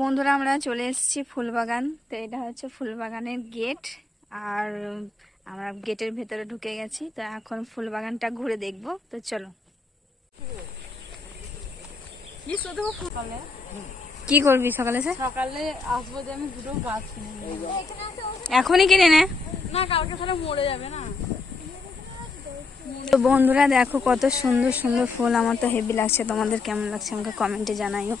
বন্ধুরা আমরা চলে এসেছি ফুলবাগান। তো এটা হচ্ছে ফুলবাগানের গেট। আর আমরা গেটের ভেতরে ঢুকে গেছি। তো এখন ফুলবাগানটা ঘুরে দেখব। তো চলো। কি করবি সকালে সকালে আসব যে আমি দুটো গাছ এখনই কিনে নে। না কালকে তাহলে মরে যাবে না। তো বন্ধুরা দেখো কত সুন্দর সুন্দর ফুল। আমার তো হেভি লাগছে। তোমাদের কেমন লাগছে আমাকে কমেন্টে জানাইও।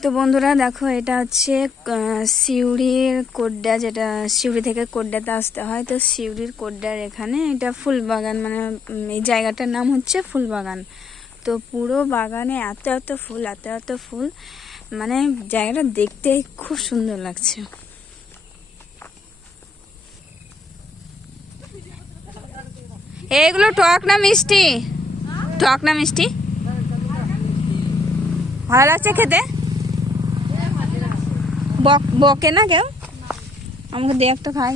তো বন্ধুরা দেখো, এটা হচ্ছে সিউড়ির কোড্ডা যেটা, সিউড়ি থেকে কোড্ডাতে আসতে হয়। তো সিউড়ির কোড্ডার এখানে এটা ফুল বাগান মানে এই জায়গাটার নাম হচ্ছে ফুল বাগান তো পুরো বাগানে এত এত ফুল, এত এত ফুল মানে জায়গাটা দেখতে খুব সুন্দর লাগছে। এগুলো টক না মিষ্টি? টক না মিষ্টি? ভালো লাগছে খেতে? বক বকে না কেউ? আমাকে দে একটা খাই।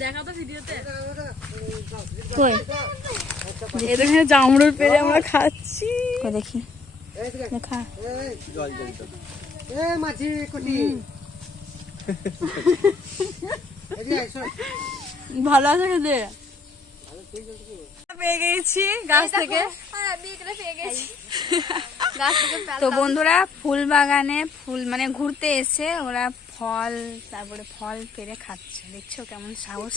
দেখা তো ভিডিওতে। জামরুল পেরে আমরা খাচ্ছি। দেখি? দেখা। ভালো আছে খেতে? পেয়ে গেছি গাছ থেকে। তো বন্ধুরা ফুল বাগানে ফুল মানে ঘুরতে এসে ওরা ফল তারপরে ফল পেরে খাচ্ছে। দেখছ কেমন সাহস?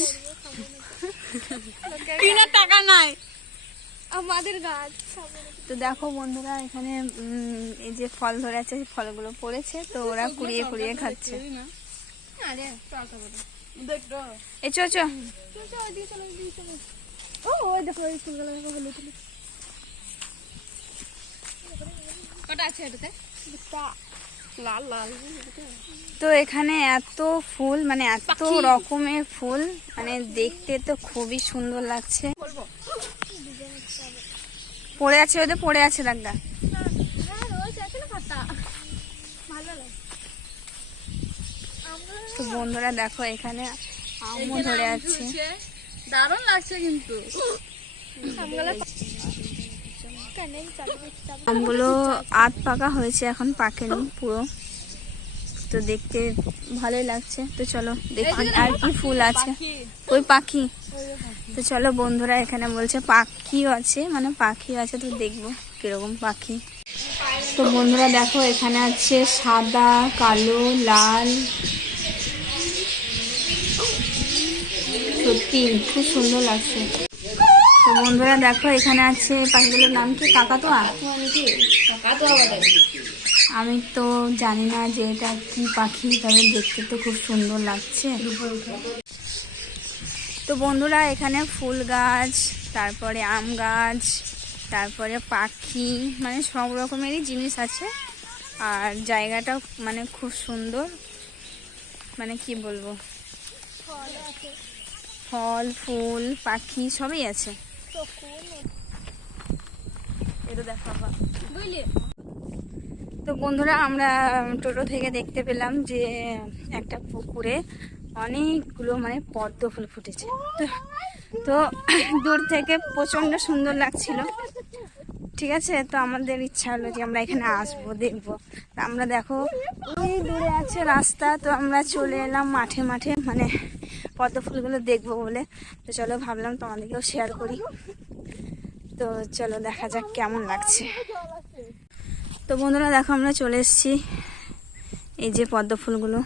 টাকা নাই। আমাদের গাছ তো দেখো বন্ধুরা এখানে এই যে ফল ধরে আছে ফলগুলো পড়েছে তো ওরা কুড়িয়ে কুড়িয়ে খাচ্ছে। এ চো চো। ও ওই দেখো ওই ফুলগুলো দেখো হলুদ হলুদ কটা আছে এটাতে? লাল লাল। তো এখানে এত ফুল মানে এত রকমের ফুল মানে দেখতে তো খুবই সুন্দর লাগছে। পড়ে আছে ওদের? পড়ে আছে হ্যাঁ আমরা তো বন্ধুরা দেখো এখানে আমও ধরে আছে। দারুণ লাগছে কিন্তু। আমগুলো আধ পাকা হয়েছে এখন পাকেনি পুরো। তো দেখতে ভালোই লাগছে। তো চলো দেখি আর কি ফুল আছে। ওই পাখি। তো চলো বন্ধুরা এখানে বলছে পাখিও আছে মানে পাখিও আছে তো দেখব কীরকম পাখি। তো বন্ধুরা দেখো এখানে আছে সাদা কালো লাল খুব সুন্দর লাগছে। তো বন্ধুরা দেখো, এখানে আছে পাখিগুলোর নাম কি? কাকাতোয়া? আমি তো জানি না যে এটা কি পাখি, তবে দেখতে তো খুব সুন্দর লাগছে। তো বন্ধুরা, এখানে ফুল গাছ, তারপরে আম গাছ, তারপরে পাখি মানে সব রকমেরই জিনিস আছে। আর জায়গাটাও মানে খুব সুন্দর। মানে কি বলব? ফল, ফুল, পাখি, সবই আছে। বুঝলি তো বন্ধুরা, আমরা টোটো থেকে দেখতে পেলাম যে একটা পুকুরে অনেকগুলো মানে পদ্ম ফুল ফুটেছে। তো- তো দূর থেকে প্রচণ্ড সুন্দর লাগছিল। ঠিক আছে? তো আমাদের ইচ্ছা হলো যে আমরা এখানে আসব, দেখব। আমরা দেখো ওই দূরে আছে রাস্তা, তো আমরা চলে এলাম মাঠে মাঠে মানে পদ্ম ফুলগুলো দেখব বলে। তো চলো ভাবলাম তোমাদেরকেও শেয়ার করি। তো চলো দেখা যাক কেমন লাগছে। তো বন্ধুরা দেখো, আমরা চলে এসেছি এই যে পদ্ম ফুলগুলো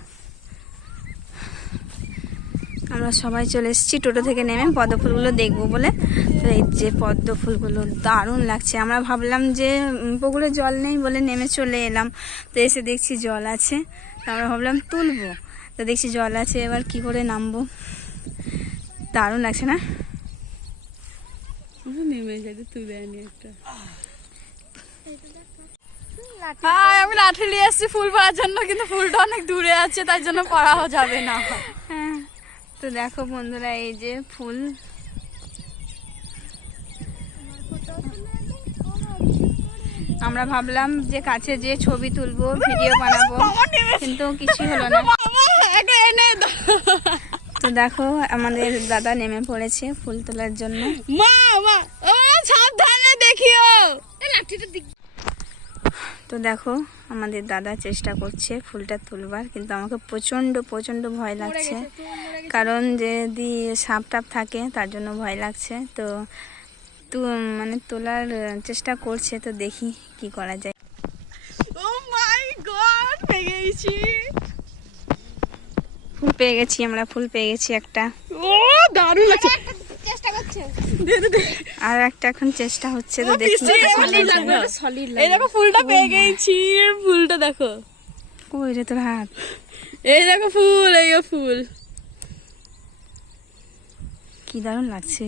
আমরা সবাই চলে এসেছি, টোটো থেকে নেমে পদ্ম ফুলগুলো দেখব বলে। তো এই যে পদ্ম ফুলগুলো দারুণ লাগছে। আমরা ভাবলাম যে পুকুরে জল নেই বলে নেমে চলে এলাম। তো এসে দেখছি জল আছে। তো আমরা ভাবলাম তুলবো। তো দেখছি জল আছে এবার কি করে নামবো? দারুণ লাগছে না? নেমে যেতে তুলে আনি একটা। হ্যাঁ আমি লাঠি নিয়ে এসেছি ফুল পাওয়ার জন্য কিন্তু ফুলটা অনেক দূরে আছে তাই জন্য পড়া যাবে না। হ্যাঁ। তো দেখো বন্ধুরা এই যে ফুল আমরা ভাবলাম যে কাছে যে ছবি তুলবো ভিডিও বানাবো কিন্তু কিছু হলো না। তো দেখো আমাদের দাদা নেমে পড়েছে ফুল তোলার জন্য। মা মা ও সাবধানে দেখিও। তো দেখো আমাদের দাদা চেষ্টা করছে ফুলটা তুলবার কিন্তু আমাকে প্রচণ্ড প্রচণ্ড ভয় লাগছে। কারণ যদি সাপ টাপ থাকে তার জন্য ভয় লাগছে। তো মানে তোলার চেষ্টা করছে তো দেখি কি করা যায়। ও মাই গড পেয়ে গেছি। ফুল পেয়ে গেছি আমরা ফুল পেয়ে গেছি একটা। ও দারুণ লাগছে। চেষ্টা করছে। দে দে দে। আর একটা এখন চেষ্টা হচ্ছে তো দেখি। পিসি, solid লাগবে। এই দেখো ফুলটা পেয়ে গেছি ফুলটা দেখো। ওই রে তোর হাত? এই দেখো ফুল এই যে ফুল। কি দারুণ লাগছে।